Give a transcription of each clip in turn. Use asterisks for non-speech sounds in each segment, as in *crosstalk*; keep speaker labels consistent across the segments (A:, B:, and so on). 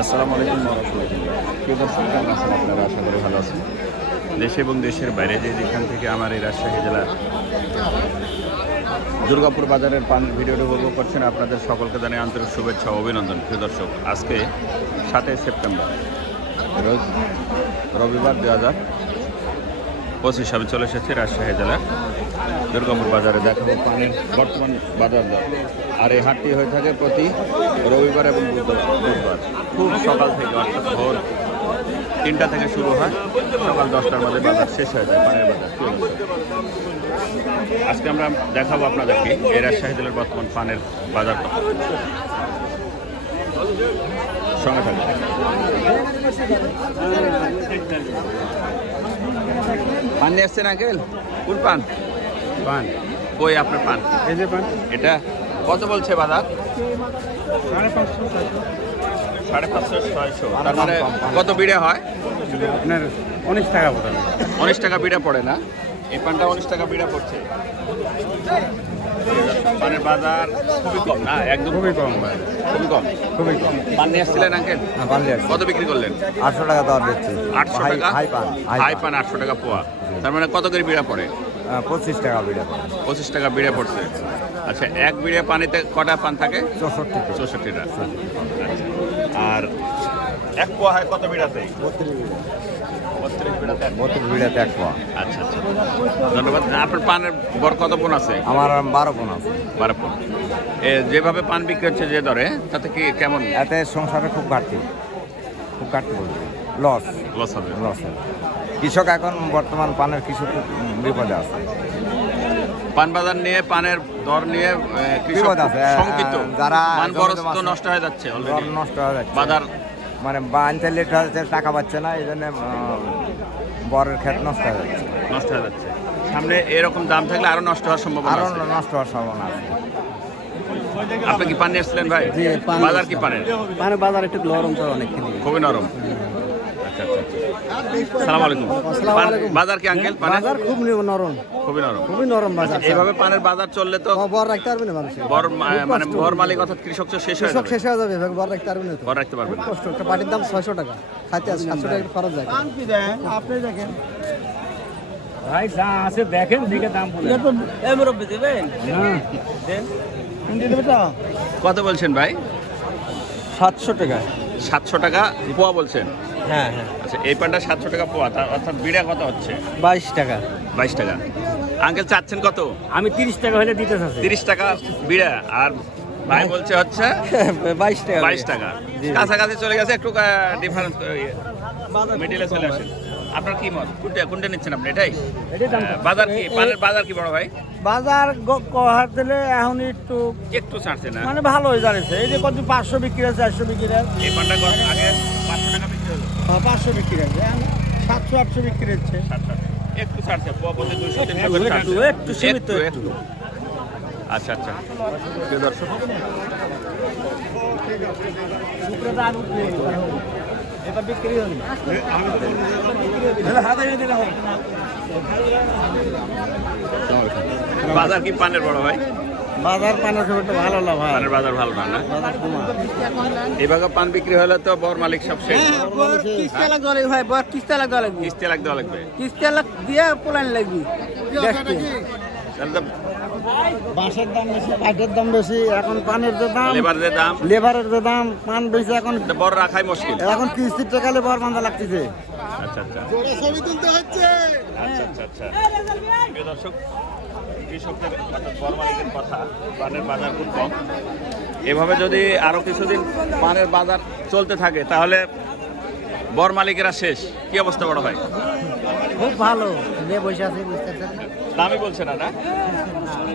A: আসসালামু আলাইকুম প্রিয় দর্শক আছেন আপনারা? আশা করি ভালো আছেন। দেশে এবং দেশের বাইরে যে যেখান থেকে আমার এই রাজশাহী জেলার দুর্গাপুর বাজারের পান ভিডিওটি উপভোগ করছেন, আপনাদের সকলকে জানাই আন্তরিক শুভেচ্ছা অভিনন্দন। প্রিয় দর্শক, আজকে সাতই সেপ্টেম্বর, রোজ রবিবার দু হাজার পঁচিশ আমি চলে এসেছি রাজশাহী জেলার দুর্গাপুর বাজারে দেখাবো পানির বর্তমান বাজার দর। আর এই হাটটি হয়ে থাকে প্রতি রবিবার এবং বুধবার। খুব সকাল থেকে অর্থাৎ ভোর তিনটা থেকে শুরু হয়। সকাল দশটার মধ্যে বাজার শেষ হয়ে যায়, পানের বাজার আজকে আমরা দেখাবো আপনাদেরকে এই রাজশাহী জেলার বর্তমান পানের বাজার। সঙ্গে থাকবে পান নিয়ে আসছেন আঙ্কেল? কোন পান?
B: পান।
A: কই আপনার পান?
B: এই যে পান।
A: এটা কত বলছে বাজার?
B: সাড়ে পাঁচশো
A: সাড়ে পাঁচশো ছয়শো। তার মানে কত বিড়ে হয়?
B: আপনার উনিশ টাকা বোতল
A: উনিশ টাকা বিড়া পড়ে না? এই পানটা উনিশ টাকা বিড়া পড়ছে। পানের বাজার খুবই কম না একদম?
B: খুবই কম
A: খুবই কম?
B: খুবই কম।
A: পান নিয়ে আসছিলেন আঙ্কেল
B: হ্যাঁ পারলে
A: কত বিক্রি করলেন?
B: আটশো টাকা দিচ্ছি।
A: আটশো টাকা?
B: হাই পান
A: হাই পান। আটশো টাকা পোয়া। তার মানে কত করে বিড়া পড়ে?
B: পঁচিশ টাকা বিড়ে পান
A: পঁচিশ টাকা বিড়ে পড়ছে। আচ্ছা এক বিড়ে পানিতে কটা পান থাকে?
B: চৌষট্টি টাকা।
A: চৌষট্টিটা। আর এক পোয়া হয় কত বিড়াতে? বত্রিশ বিড়াতে এক পোয়া। আচ্ছা আচ্ছা। ধন্যবাদ। আপনার পানের বর কত পোন আছে?
B: আমার বারো পোনা আছে।
A: বারো পোন। যেভাবে পান বিক্রি হচ্ছে যে দরে তাতে কি কেমন?
B: এতে সংসারে খুব ঘাটতি। খুব ঘাটতি বলছি লস
A: লস হবে।
B: লস কৃষক এখন বর্তমান পানের কৃষক বিপদে আছে।
A: পান বাজার নিয়ে পানের দর নিয়ে কৃষক
B: বিপদ আছে, হ্যাঁ, যারা।
A: নষ্ট হয়ে যাচ্ছে
B: দর নষ্ট হয়ে যাচ্ছে।
A: বাজার
B: মানে বানতে লেট হচ্ছে টাকা পাচ্ছে না এই জন্য বরের ক্ষেত নষ্ট হয়ে যাচ্ছে।
A: নষ্ট হয়ে যাচ্ছে। সামনে এরকম দাম থাকলে আরও নষ্ট হওয়ার সম্ভাবনা আরও
B: নষ্ট হওয়ার সম্ভাবনা আছে।
A: আপনি কি পান নিয়ে এসেছিলেন ভাই বাজার কি পানের?
C: মানে বাজার একটু গরম তো অনেক
A: খুবই নরম। আচ্ছা আচ্ছা সালাম আলাইকুম।
C: আসসালামু
A: পান-
C: আলাইকুম।
A: বাজার কি আঙ্কেল
C: বাজার খুব নরম।
A: খুবই নরম।
C: খুবই নরম বাজার
A: এইভাবে পানের বাজার চললে তো
C: বর রাখতে পারবে না মানুষ।
A: বর মানে বর মালিক অর্থাৎ কৃষক তো শেষ হয়ে যাবে।
C: শেষ হয়ে যাবে বর রাখতে পারবে না
A: বর রাখতে পারবে
C: কষ্ট। একটা পাটির দাম ছয়শো টাকা। খাইতে আছে সাতশো টাকা খরচ যায় আপনি দেখেন।
D: ভাই যা আছে দেখেন দিকে দাম বলে
A: কত বলছেন ভাই?
C: সাতশো টাকা।
A: সাতশো টাকা পোয়া বলছেন।
C: হ্যাঁ হ্যাঁ।
A: আচ্ছা এই পানটা সাতশো টাকা পোয়া অর্থাৎ বিড়া কত হচ্ছে?
C: বাইশ টাকা।
A: বাইশ টাকা। আঙ্কেল চাচ্ছেন কত?
D: আমি তিরিশ টাকা হলে দিতে চাচ্ছি।
A: তিরিশ টাকা বিড়া আর ভাই বলছে হচ্ছে *laughs*
C: বাইশ টাকা
A: বাইশ টাকা। কাছাকাছি চলে গেছে একটু ডিফারেন্স মিডিলে চলে আসেন। আপনার কি মত? কোনটা কোনটা নিচ্ছেন আপনি? এটাই? বাজার কি পানের বাজার কি বড় ভাই?
C: বাজার কহার দিলে এখন একটু
A: একটু ছাড়ছে না?
C: মানে ভালো হয়ে যাচ্ছে এই যে কত পাঁচশো বিক্রি আছে চারশো বিক্রি আছে
A: এই পানটা আগে পাঁচশো টাকা
C: পাঁচশো বিক্রি আছে সাতশো আটশো বিক্রি হচ্ছে।
A: একটু ছাড়ছে
C: একটু, সীমিত।
A: আচ্ছা আচ্ছা প্রিয় দর্শক
C: এটা বিক্রি হবে
A: বাজার কি পানের বড় ভাই
C: বাজার পানের খুব একটা ভালো লাভ হয়
A: পানের বাজার ভালো না না?
C: কমা।
A: পান বিক্রি হলে তো বর মালিক সব শেষ।
C: কিস্তি লাগ দেওয়া লাগবে ভাই বড় কিস্তি লাগ দেওয়া লাগবে
A: কিস্তি লাখ দেওয়া লাগবে
C: কিস্তি লাগ দিয়ে পোলাইন লাগবে। দেখতে।
A: তাহলে তো
C: বাঁশের দাম বেশি কাঠের দাম বেশি এখন পানের যে দাম
A: লেবারের দাম।
C: লেবারের যে দাম পান বেশি এখন
A: বড় রাখাই মুশকিল।
C: এখন কিস্তির টাকা লেবার বান্ধা লাগতেছে।
A: আচ্ছা আচ্ছা। আচ্ছা আচ্ছা আচ্ছা। প্রিয় দর্শক কৃষকদের অর্থাৎ বড় মালিকের কথা পানের বাজার খুব কম। এভাবে যদি আরও কিছুদিন পানের বাজার চলতে থাকে তাহলে বর মালিকেরা শেষ। কি অবস্থা বড় ভাই?
C: খুব ভালো। যে বসে আছে
A: দামই বলছে না না?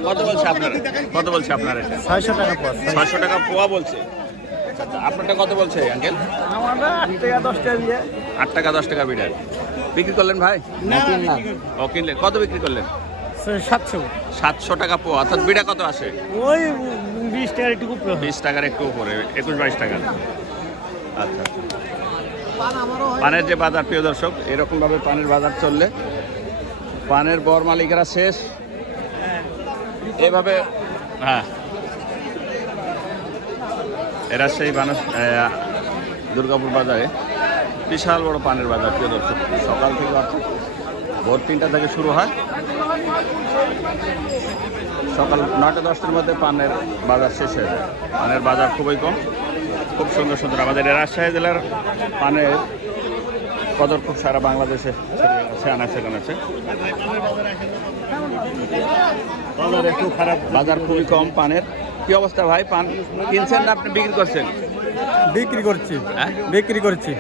A: কত বলছে আপনার? কত বলছে আপনার এটা?
C: ছয়শো টাকা পর
A: ছয়শো টাকা পোয়া বলছে। আপনারটা কত বলছে আঙ্কেল?
C: আট টাকা দশ টাকা দিয়ে
A: আট টাকা দশ টাকা বিড়াল। বিক্রি করলেন ভাই? ও কিনলেন কত বিক্রি করলেন?
C: সাতশো।
A: সাতশো টাকা পোয়া অর্থাৎ বিড়া কত আসে?
C: ওই বিশ টাকার একটু উপরে
A: বিশ টাকার একটু উপরে একুশ বাইশ টাকা। আচ্ছা পানের যে বাজার প্রিয় দর্শক এরকমভাবে পানের বাজার চললে পানের বর মালিকেরা শেষ। এভাবে হ্যাঁ। এরা সেই মানুষ দুর্গাপুর বাজারে বিশাল বড় পানের বাজার প্রিয় দর্শক। সকাল থেকে অর্থাৎ ভোর তিনটা থেকে শুরু হয়। সকাল নটা দশটার মধ্যে পানের বাজার শেষ হয়ে যায়। পানের বাজার খুবই কম। খুব সুন্দর সুন্দর আমাদের রাজশাহী জেলার পানের কদর খুব সারা বাংলাদেশে আছে আনা সেখানে আছে বাজার একটু খারাপ বাজার খুবই কম পানের। কি অবস্থা ভাই? পান কিনছেন না আপনি? বিক্রি করছেন?
C: বিক্রি করছি।
A: হ্যাঁ?
C: বিক্রি করছি।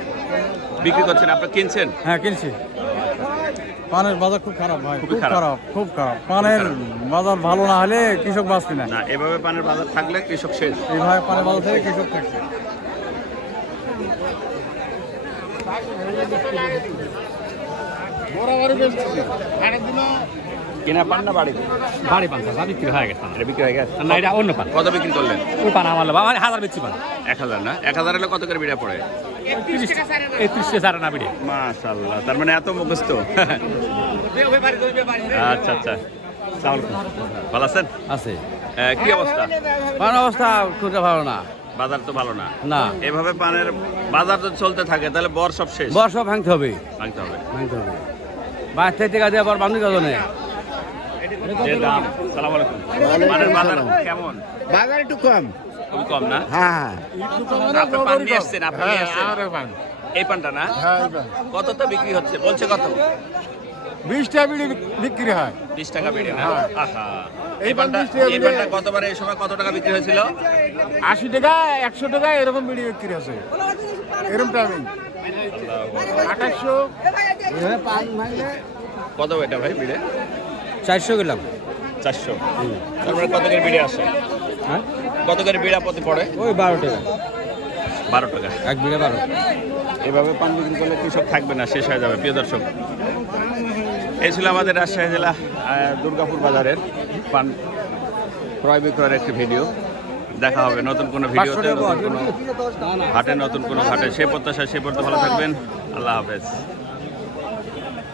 A: বিক্রি করছেন আপনি কিনছেন?
C: হ্যাঁ কিনছি। পানের বাজার খুব খারাপ ভাই
A: খুব খারাপ।
C: খুব খারাপ। পানের বাজার ভালো না হলে কৃষক বাঁচবে না।
A: না এভাবে পানের বাজার থাকলে কৃষক শেষ।
C: এইভাবে পানের বাজার থেকে কৃষক থাকছে
A: কিনা পান না বাড়ি
D: বাড়ি পান চাচা বিক্রি হয়ে গেছে।
A: এটা বিক্রি হয়ে গেছে?
D: না এটা অন্য পান।
A: কত বিক্রি করলেন?
D: ওই পান আমার লোক, আমার হাজার পান।
A: এক হাজার না? এক হাজার হলে কত করে বিড়া পড়ে?
D: এই ত্রিশটা সাড়ে না বিড়ে
A: মাশাল্লাহ তার মানে এত মুখস্থ। আচ্ছা আচ্ছা। ভালো আছেন?
E: আছে।
A: কি অবস্থা?
E: পান অবস্থা খুব ভালো না।
A: বাজার তো ভালো না?
E: না।
A: এভাবে পানের বাজার যদি চলতে থাকে তাহলে বর সব শেষ?
E: বর্ষ ভাঙতে হবে।
A: ভাঙতে হবে।
E: ভাঙতে হবে। বাইরে থেকে দিয়ে আবার বান্ধব
A: যে দাম? সালাম আলাইকুম। পানের বাজার কেমন?
B: বাজার একটু কম।
A: খুব কম না?
B: হ্যাঁ
A: আপনি পান নিয়ে এসছেন আপনি নিয়ে এসছেন। এই পানটা না? কত তো বিক্রি হচ্ছে? বলছে কত?
C: বিশটা বিড়ি বিক্রি হয়।
A: বিশ টাকা বেড়ে না? আহা। এই পানটা এই পানটা গতবার এই সময় কত টাকা বিক্রি হয়েছিল?
C: আশি টাকা একশো টাকা এরকম বিড়ি বিক্রি আছে এরকম টাইমিং আঠাশশো।
A: কত এটা ভাই বিড়ে?
E: চারশো গেলাম।
A: চারশো। তারপরে কত করে বিড়ে আসে?
E: হ্যাঁ?
A: কত করে বিড়া প্রতি পড়ে?
E: ওই বারো টাকা।
A: বারো টাকা।
E: এক বিঘা বারো।
A: এভাবে পান বিক্রি করলে কৃষক থাকবে না শেষ হয়ে যাবে প্রিয় দর্শক? এই ছিল আমাদের রাজশাহী জেলা দুর্গাপুর বাজারের পান ক্রয় বিক্রয়ের একটি ভিডিও। দেখা হবে নতুন কোনো ভিডিওতে নতুন কোনো হাটে নতুন কোনো হাটে সে প্রত্যাশায় সে পর্যন্ত ভালো থাকবেন। আল্লাহ হাফেজ।